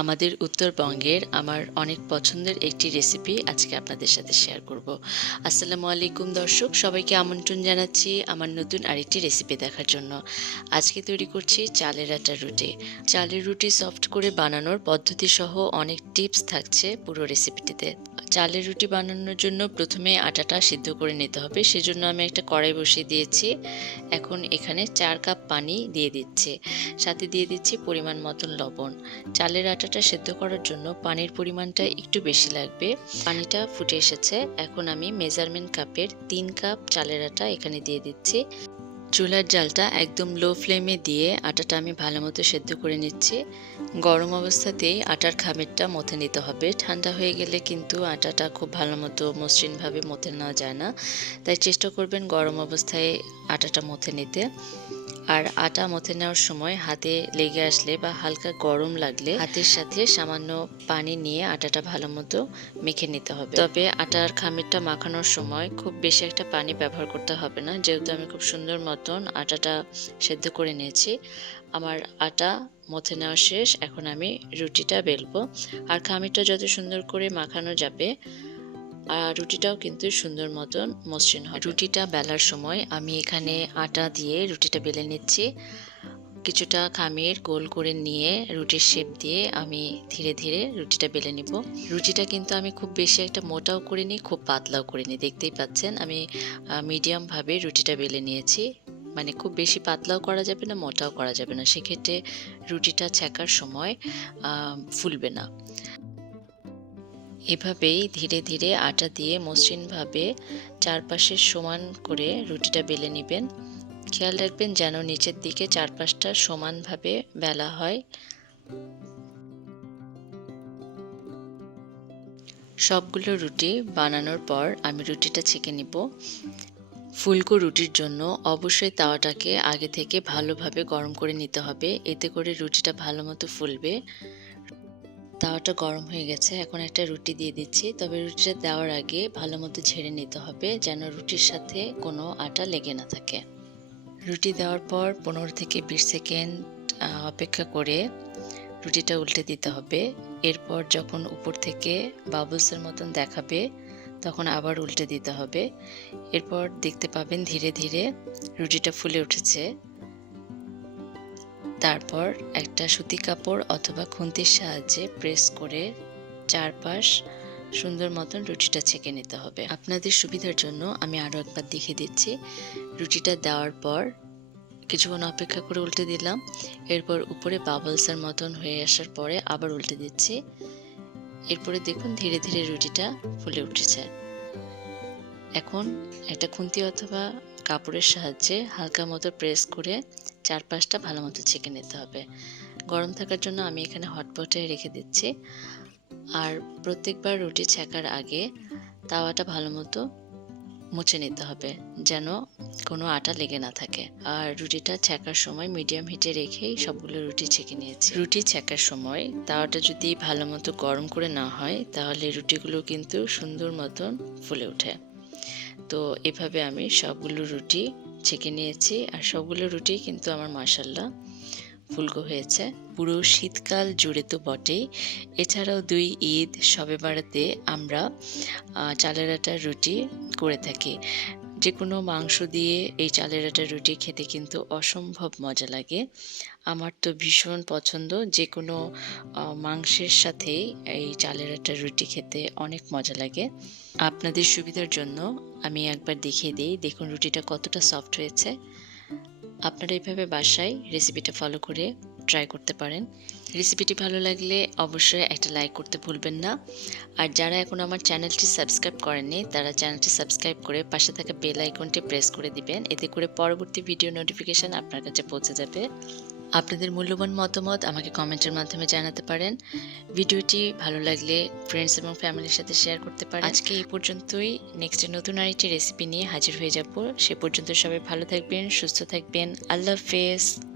আমাদের উত্তরবঙ্গের আমার অনেক পছন্দের একটি রেসিপি আজকে আপনাদের সাথে শেয়ার করব। আসসালামু আলাইকুম দর্শক, সবাইকে আমন্ত্রণ জানাচ্ছি আমার নতুন আরেকটি রেসিপি দেখার জন্য। আজকে তৈরি করছি চালের আটার রুটি। চালের রুটি সফট করে বানানোর পদ্ধতি সহ অনেক টিপস থাকছে পুরো রেসিপিটিতে চালের রুটি বানানোর জন্য প্রথমে আটাটা সিদ্ধ করে নিতে হবে। সেজন্য আমি একটা কড়াই বসিয়ে দিয়েছি। এখন এখানে চার কাপ পানি দিয়ে দিচ্ছি। সাথে দিয়ে দিচ্ছি পরিমাণ মতন লবণ। চালের আটাটা সেদ্ধ করার জন্য পানির পরিমাণটা একটু বেশি লাগবে। পানিটা ফুটে এসেছে। এখন আমি মেজারমেন্ট কাপের তিন কাপ চালের আটা এখানে দিয়ে দিচ্ছি। চুলার জালটা একদম লো ফ্লেমে দিয়ে আটাটা আমি ভালো মতো সেদ্ধ করে নিচ্ছি। গরম অবস্থাতেই আটার খামিরটা মথে নিতে হবে। ঠান্ডা হয়ে গেলে কিন্তু আটাটা খুব ভালো মতো মসৃণভাবে মথে নেওয়া যায় না। তাই চেষ্টা করবেন গরম অবস্থায় আটাটা মথে নিতে। আর আটা মথে নেওয়ার সময় হাতে লেগে আসলে বা হালকা গরম লাগলে হাতের সাথে সামান্য পানি নিয়ে আটাটা ভালো মতো মেখে নিতে হবে। তবে আটার খামিরটা মাখানোর সময় খুব বেশি একটা পানি ব্যবহার করতে হবে না। যেহেতু আমি খুব সুন্দর মতন আটাটা সেদ্ধ করে নিয়েছি, আমার আটা মথে নেওয়া শেষ। এখন আমি রুটিটা বেলবো। আর খামিরটা যত সুন্দর করে মাখানো যাবে রুটিটাও কিন্তু সুন্দর মতন মসৃণ হয় রুটিটা বেলার সময় আমি এখানে আটা দিয়ে রুটিটা বেলে নিচ্ছি। কিছুটা খামির গোল করে নিয়ে রুটির শেপ দিয়ে আমি ধীরে ধীরে রুটিটা বেলে নিব। রুটিটা কিন্তু আমি খুব বেশি একটা মোটাও করিনি, খুব পাতলাও করিনি, দেখতেই পাচ্ছেন। আমি মিডিয়ামভাবে রুটিটা বেলে নিয়েছি। মানে খুব বেশি পাতলাও করা যাবে না, মোটাও করা যাবে না। সেক্ষেত্রে রুটিটা ছেঁকার সময় ফুলবে না। এভাবেই ধীরে ধীরে আটা দিয়ে মসৃণভাবে চারপাশে সমান করে রুটিটা বেলে নেবেন। খেয়াল রাখবেন যেন নিচের দিকে চারপাশটা সমানভাবে বেলা হয়। সবগুলো রুটি বানানোর পর আমি রুটিটা ছেঁকে নিব। ফুলকো রুটির জন্য অবশ্যই তাওয়াটাকে আগে থেকে ভালোভাবে গরম করে নিতে হবে। এতে করে রুটিটা ভালো মতো ফুলবে। তাওয়াটা গরম হয়ে গেছে, এখন একটা রুটি দিয়ে দিচ্ছি। তবে রুটিটা দেওয়ার আগে ভালো মতো ঝেড়ে নিতে হবে, যেন রুটির সাথে কোনো আটা লেগে না থাকে। রুটি দেওয়ার পর পনেরো থেকে বিশ সেকেন্ড অপেক্ষা করে রুটিটা উল্টে দিতে হবে। এরপর যখন উপর থেকে বাবলসের মতন দেখাবে, তখন আবার উল্টে দিতে হবে। এরপর দেখতে পাবেন ধীরে ধীরে রুটিটা ফুলে উঠেছে। তারপর একটা সুতি কাপড় অথবা খুন্তির সাহায্যে প্রেস করে চারপাশ সুন্দর মতন রুটিটা ছেঁকে নিতে হবে। আপনাদের সুবিধার জন্য আমি আরও একবার দেখিয়ে দিচ্ছি। রুটিটা দেওয়ার পর কিছুক্ষণ অপেক্ষা করে উল্টে দিলাম। এরপর উপরে বাবলসের মতন হয়ে আসার পরে আবার উল্টে দিচ্ছি। এরপরে দেখুন ধীরে ধীরে রুটিটা ফুলে উঠেছে। এখন একটা খুন্তি অথবা কাপড়ের সাহায্যে হালকা মতো প্রেস করে চারপাশটা ভালো মতো ছেঁকে নিতে হবে। গরম থাকার জন্য আমি এখানে হটপটে রেখে দিচ্ছি। আর প্রত্যেকবার রুটি ছেঁকার আগে তাওয়াটা ভালো মতো মুছে নিতে হবে, যেন কোনো আটা লেগে না থাকে। আর রুটিটা ছেঁকার সময় মিডিয়াম হিটে রেখেই সবগুলো রুটি ছেঁকে নিয়েছি। রুটি ছেঁকার সময় তাওয়াটা যদি ভালো মতো গরম করে না হয়, তাহলে রুটিগুলো কিন্তু সুন্দর মতন ফুলে ওঠে। তো এভাবে আমি সবগুলো রুটি ছেঁকে নিয়েছি আর সবগুলো রুটি কিন্তু আমার মাসাল্লাহ ফুলকো হয়েছে। পুরো শীতকাল জুড়ে তো বটেই। এছাড়াও দুই ঈদ, সবে বাড়াতে আমরা চালের আটার রুটি করে থাকি। যে কোনো মাংস দিয়ে এই চালের আটার রুটি খেতে কিন্তু অসম্ভব মজা লাগে। আমার তো ভীষণ পছন্দ যে কোনো মাংসের সাথেই এই চালের আটার রুটি খেতে অনেক মজা লাগে। আপনাদের সুবিধার জন্য আমি একবার দেখিয়ে দিই, দেখুন রুটিটা কতটা সফট হয়েছে। আপনারা এইভাবে বাসায় রেসিপিটা ফলো করে ট্রাই করতে পারেন। রেসিপিটি ভালো লাগলে অবশ্যই একটা লাইক করতে ভুলবেন না। আর যারা এখন আমার চ্যানেলটি সাবস্ক্রাইব করেননি, তারা চ্যানেলটি সাবস্ক্রাইব করে পাশে থাকা বেল আইকনটি প্রেস করে দিবেন। এতে করে পরবর্তী ভিডিও নোটিফিকেশান আপনার কাছে পৌঁছে যাবে। আপনাদের মূল্যবান মতামত আমাকে কমেন্টের মাধ্যমে জানাতে পারেন। ভিডিওটি ভালো লাগলে ফ্রেন্ডস এবং ফ্যামিলির সাথে শেয়ার করতে পারেন। আজকে এই পর্যন্তই। নেক্সট নতুন আরেকটি রেসিপি নিয়ে হাজির হয়ে যাব। সে পর্যন্ত সবাই ভালো থাকবেন, সুস্থ থাকবেন। আল্লাহ হাফেজ।